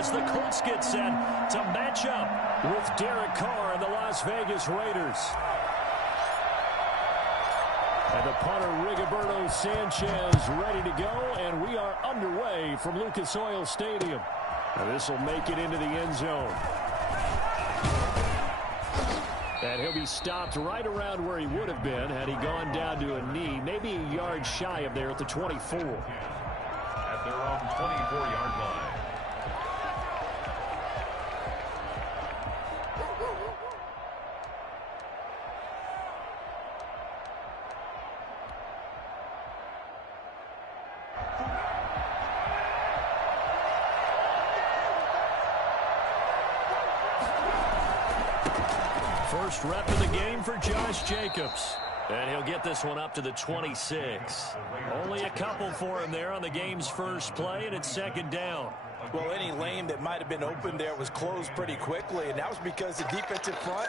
as the Colts get set to match up with Derek Carr and the Las Vegas Raiders. And the punter, Rigoberto Sanchez, ready to go, and we are underway from Lucas Oil Stadium. And this will make it into the end zone. And he'll be stopped right around where he would have been had he gone down to a knee, maybe a yard shy of there at the 24. At their own 24-yard line. First rep of the game for Josh Jacobs. And he'll get this one up to the 26. Only a couple for him there on the game's first play, and it's second down. Well, any lane that might have been open there was closed pretty quickly, and that was because the defensive front,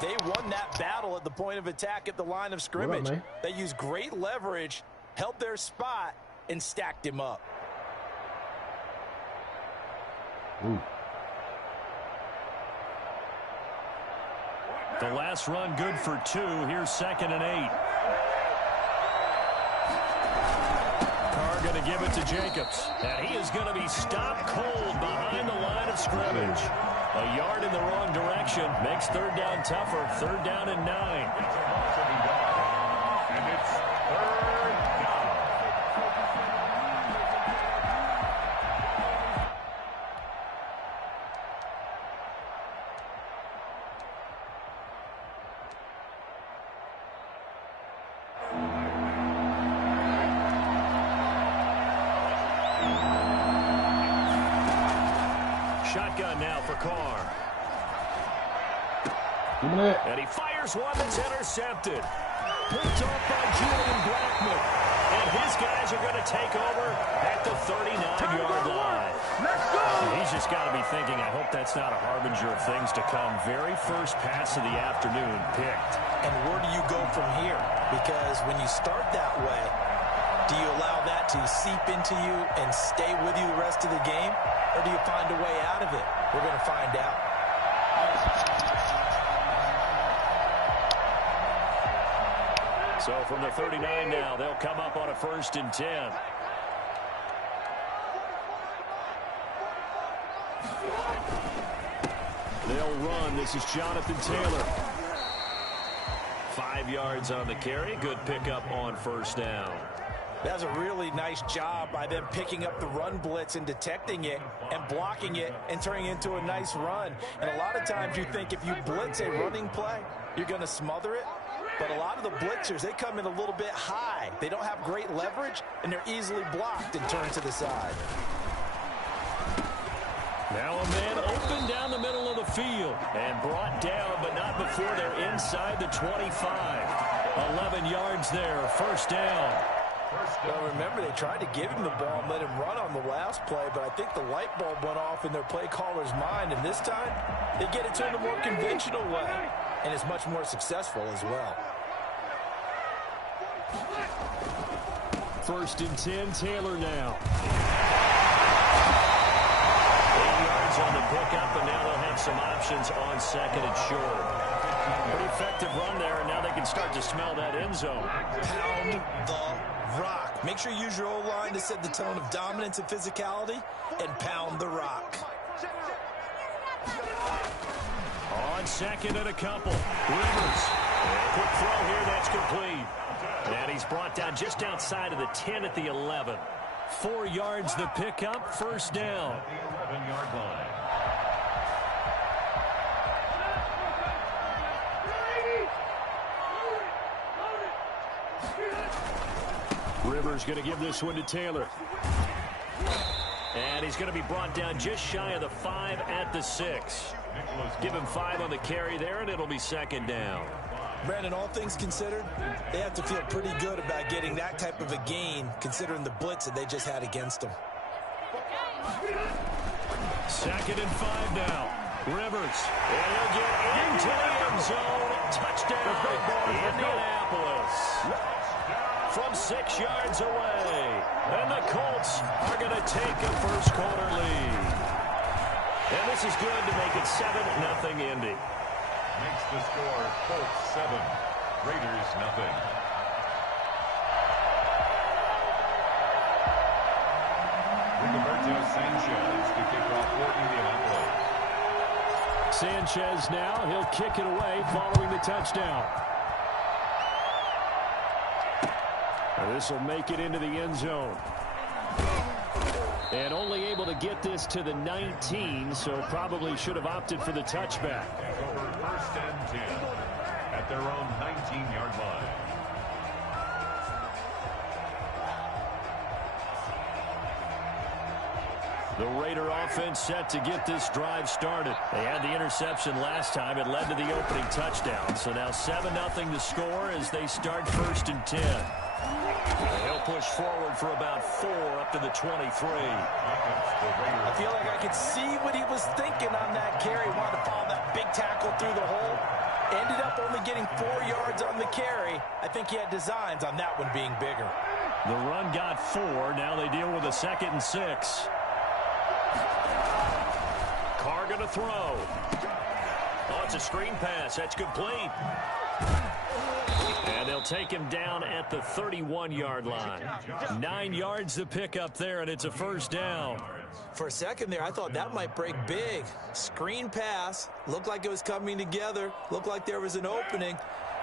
they won that battle at the point of attack at the line of scrimmage. They used great leverage, held their spot, and stacked him up. Ooh. The last run good for 2. Here's 2nd and 8. Carr going to give it to Jacobs. And he is going to be stopped cold behind the line of scrimmage. A yard in the wrong direction. Makes third down tougher. Third down and 9. And it's third down. Shotgun now for Carr. And he fires one that's intercepted. Picked off by Julian Blackmon. And his guys are going to take over at the 39-yard line. Let's go! He's just got to be thinking, I hope that's not a harbinger of things to come. Very first pass of the afternoon picked. And where do you go from here? Because when you start that way, do you allow that to seep into you and stay with you the rest of the game? Or do you find a way out of it? We're going to find out. So from the 39 now, they'll come up on a 1st and 10. They'll run. This is Jonathan Taylor. 5 yards on the carry. Good pickup on 1st down. That's a really nice job by them picking up the run blitz and detecting it and blocking it and turning it into a nice run. And a lot of times you think if you blitz a running play, you're going to smother it. But a lot of the blitzers, they come in a little bit high. They don't have great leverage, and they're easily blocked and turned to the side. Now a man open down the middle of the field and brought down, but not before they're inside the 25. 11 yards there, 1st down. Well, remember, they tried to give him the ball and let him run on the last play, but I think the light bulb went off in their play caller's mind, and this time they get it to him the more conventional way, and it's much more successful as well. 1st and 10, Taylor now. 8 yards on the pickup, and now they'll have some options on 2nd and short. Pretty effective run there, and now they can start to smell that end zone. Pound the rock. Make sure you use your O-line to set the tone of dominance and physicality, and pound the rock. On 2nd and a couple. Rivers. Quick throw here, that's complete. And he's brought down just outside of the 10 at the 11. 4 yards the pickup, 1st down. 11-yard line. Rivers going to give this one to Taylor. And he's going to be brought down just shy of the 5 at the 6. Give him 5 on the carry there, and it'll be 2nd down. Brandon, all things considered, they have to feel pretty good about getting that type of a gain, considering the blitz that they just had against them. 2nd and 5 now. Rivers. And he'll get into the end zone. Touchdown, Indianapolis. From 6 yards away. And the Colts are going to take a first quarter lead. this is good to make it 7-0 Indy. Makes the score Colts 7, Raiders nothing. Rigoberto Sanchez to kick off for Indianapolis. Sanchez now, he'll kick it away following the touchdown. This will make it into the end zone. And only able to get this to the 19, so probably should have opted for the touchback. Over 1st and 10 at their own 19-yard line. The Raider offense set to get this drive started. They had the interception last time. It led to the opening touchdown. So now 7-0 to score as they start 1st and 10. They'll push forward for about 4 up to the 23. I feel like I could see what he was thinking on that carry. Wanted to follow that big tackle through the hole. Ended up only getting 4 yards on the carry. I think he had designs on that one being bigger. The run got 4. Now they deal with a 2nd and 6. Carr going to throw. Oh, it's a screen pass. That's complete. And they'll take him down at the 31-yard line. 9 yards to pick up there, and it's a 1st down. For a second there, I thought that might break big. Screen pass. Looked like it was coming together. Looked like there was an opening.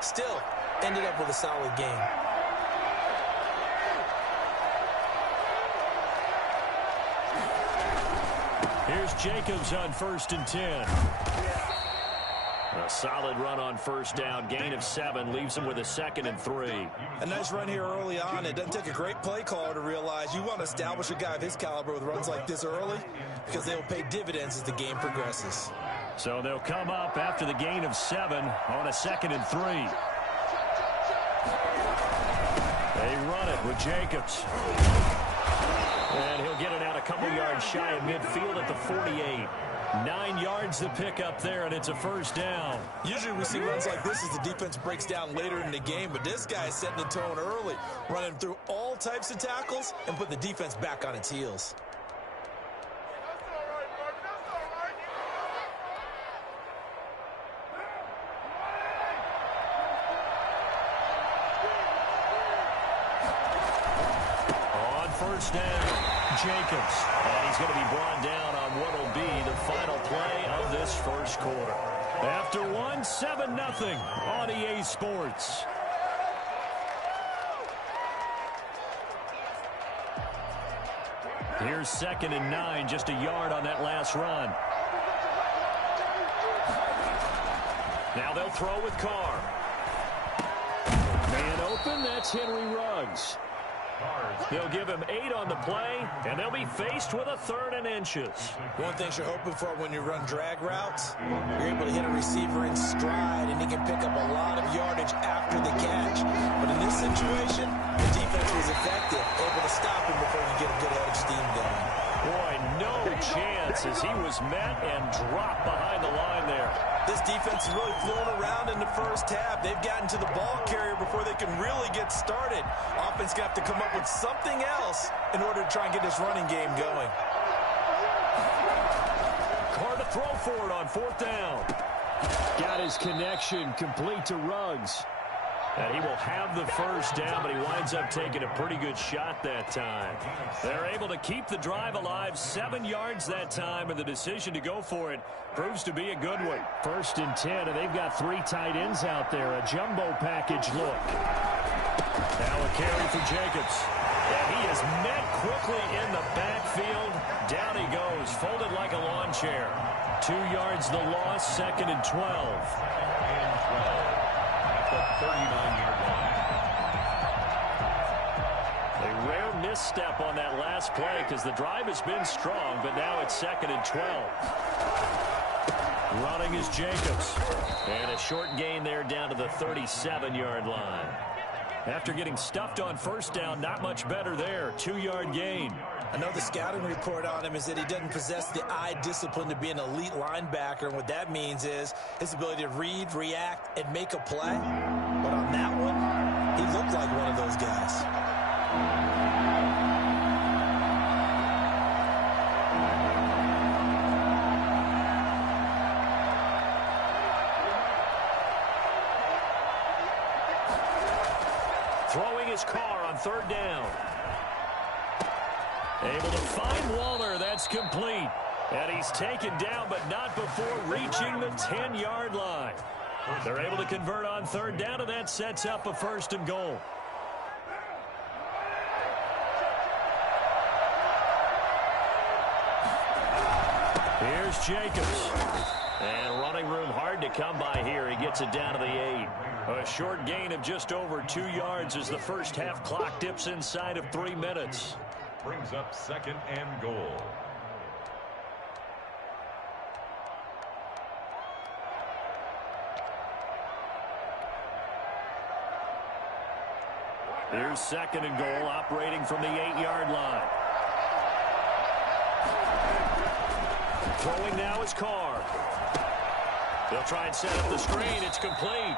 Still, ended up with a solid game. Here's Jacobs on 1st and 10. A solid run on 1st down. Gain of 7 leaves him with a 2nd and 3. A nice run here early on. It doesn't take a great play caller to realize you want to establish a guy of his caliber with runs like this early because they will pay dividends as the game progresses. So they'll come up after the gain of 7 on a 2nd and 3. They run it with Jacobs. And he'll get it out a couple yards shy of midfield at the 48. 9 yards to pick up there, and it's a 1st down. Usually we see runs like this as the defense breaks down later in the game, but this guy is setting the tone early, running through all types of tackles and put the defense back on its heels. On 1st down, Jacobs. And he's going to be brought down on what will be the final play of this 1st quarter. After 1, 7-0 on EA Sports. Here's 2nd and 9, just a yard on that last run. Now they'll throw with Carr. Man open, that's Henry Ruggs. They'll give him 8 on the play, and they'll be faced with a 3rd and inches. One thing you're hoping for when you run drag routes, you're able to hit a receiver in stride, and he can pick up a lot of yardage after the catch. But in this situation, the defense was effective, able to stop him before he get a good head of steam going. Boy, no chance as he was met and dropped behind the line there. This defense is really flown around in the 1st half. They've gotten to the ball carrier before they can really get started. Offense got to come up with something else in order to try and get this running game going. Carr to throw for it on 4th down. Got his connection complete to Ruggs. And he will have the 1st down, but he winds up taking a pretty good shot that time. They're able to keep the drive alive, 7 yards that time, and the decision to go for it proves to be a good one. 1st and 10, and they've got 3 tight ends out there, a jumbo package look. Now a carry for Jacobs. And he is met quickly in the backfield. Down he goes, folded like a lawn chair. 2 yards the loss, 2nd and 12. And 12. 39-yard line. A rare misstep on that last play because the drive has been strong, but now it's 2nd and 12. Running is Jacobs. And a short gain there down to the 37-yard line. After getting stuffed on 1st down, not much better there. 2-yard gain. I know the scouting report on him is that he doesn't possess the eye discipline to be an elite linebacker. And what that means is his ability to read, react, and make a play. But on that one, he looked like one of those guys. is Carr on third down. Able to find Waller. That's complete. And he's taken down, but not before reaching the 10-yard line. They're able to convert on third down, and that sets up a 1st and goal. Here's Jacobs. And running room hard to come by here. He gets it down to the 8. A short gain of just over 2 yards as the first half clock dips inside of 3 minutes. Brings up 2nd and goal. Here's 2nd and goal, operating from the 8-yard line. Throwing now is Carr. They'll try and set up the screen. It's complete.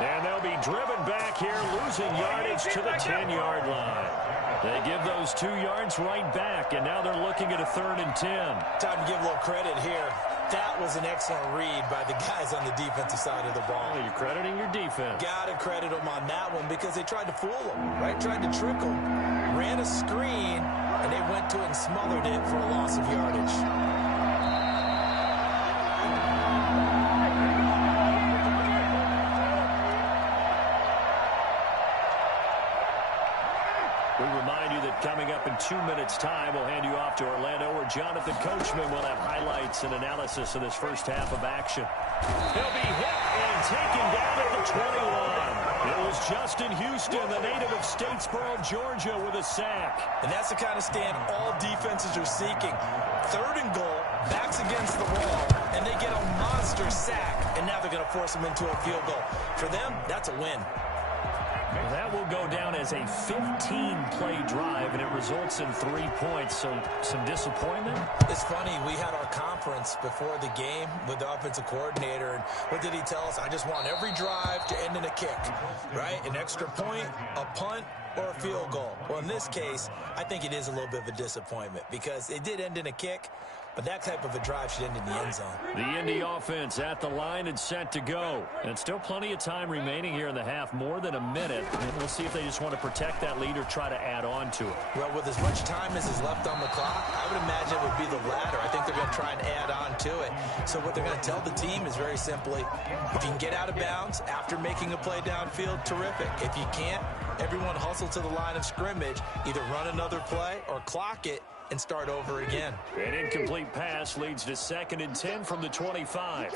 And they'll be driven back here, losing yardage to the 10-yard line. They give those 2 yards right back, and now they're looking at a 3rd and 10. Time to give a little credit here. That was an excellent read by the guys on the defensive side of the ball. Well, you're crediting your defense. Got to credit them on that one because they tried to fool them, right? Tried to trick them. Ran a screen, and they went to it and smothered it for a loss of yardage. We remind you that coming up in 2 minutes' time, we'll hand you off to Orlando, where Jonathan Coachman will have highlights and analysis of this first half of action. He'll be hit and taken down at the 21. It was Justin Houston, the native of Statesboro, Georgia, with a sack. And that's the kind of stand all defenses are seeking. 3rd and goal, backs against the wall, and they get a monster sack, and now they're going to force them into a field goal. For them, that's a win. That will go down as a 15-play drive, and it results in 3 points. So some disappointment? It's funny. We had our conference before the game with the offensive coordinator, and what did he tell us? I just want every drive to end in a kick, right? An extra point, a punt, or a field goal. Well, in this case, I think it is a little bit of a disappointment because it did end in a kick, but that type of a drive should end in the end zone. The Indy offense at the line and set to go. And still plenty of time remaining here in the half, more than a minute. And we'll see if they just want to protect that lead or try to add on to it. Well, with as much time as is left on the clock, I would imagine it would be the latter. I think they're going to try and add on to it. So what they're going to tell the team is very simply, if you can get out of bounds after making a play downfield, terrific. If you can't, everyone hustle to the line of scrimmage, either run another play or clock it and start over again. An incomplete pass leads to 2nd and 10 from the 25.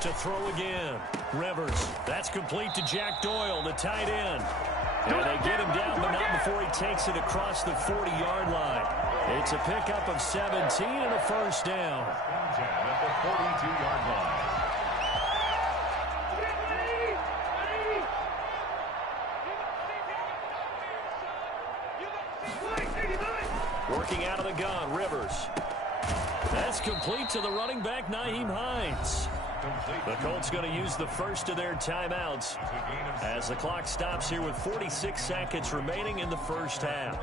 To throw again. Rivers. That's complete to Jack Doyle, the tight end. And they get him down, but not before he takes it across the 40-yard line. It's a pickup of 17 and a 1st down. At the 42-yard line. Working out of the gun, Rivers. That's complete to the running back, Nyheim Hines. The Colts going to use the first of their timeouts as the clock stops here with 46 seconds remaining in the first half.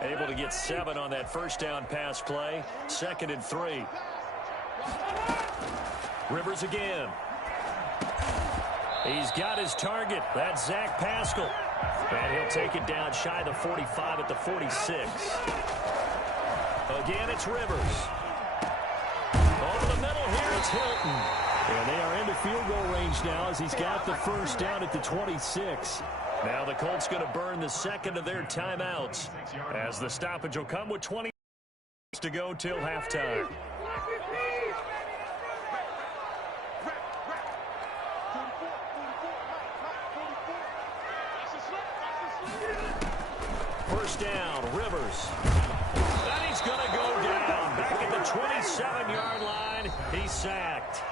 Able to get 7 on that first down pass play. 2nd and 3. Rivers again. He's got his target. That's Zach Pascal. And he'll take it down shy of the 45 at the 46. Again, it's Rivers. Over the middle here, it's Hilton. And they are into field goal range now as he's got the first down at the 26. Now the Colts going to burn the second of their timeouts as the stoppage will come with 20 to go till halftime. First down, Rivers. And he's going to go down. Back at the 27-yard line, he's sacked.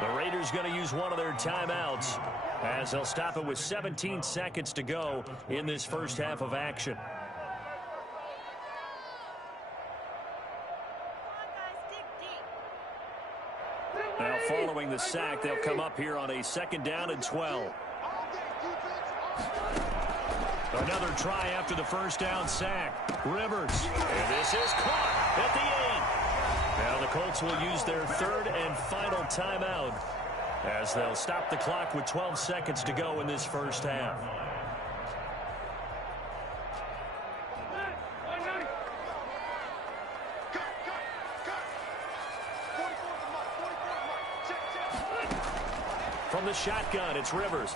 The Raiders going to use one of their timeouts as they'll stop it with 17 seconds to go in this first half of action. Now following the sack, they'll come up here on a 2nd down and 12. Another try after the first down sack. Rivers. And this is caught at the 8. Now the Colts will use their third and final timeout as they'll stop the clock with 12 seconds to go in this first half. From the shotgun, it's Rivers.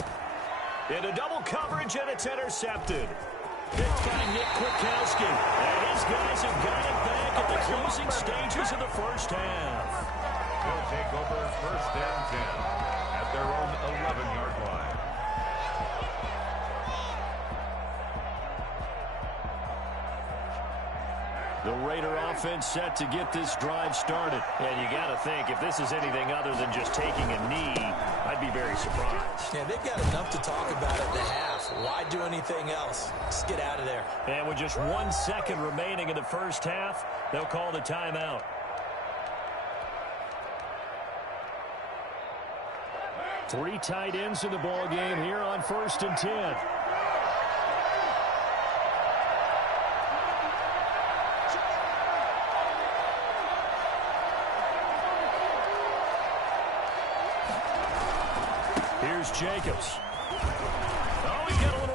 Into double coverage, and it's intercepted. Picked by Nick Kwiatkowski. And his guys have got it back at the closing stages of the first half. They'll take over first and 10 at their own 11-yard line. The Raider offense set to get this drive started. And you got to think, if this is anything other than just taking a knee, I'd be very surprised. Yeah, they've got enough to talk about at the half. Why do anything else? Just get out of there. And with just 1 second remaining in the first half, they'll call the timeout. Three tight ends in the ball game here on 1st and 10. Here's Jacobs. Oh, he's got a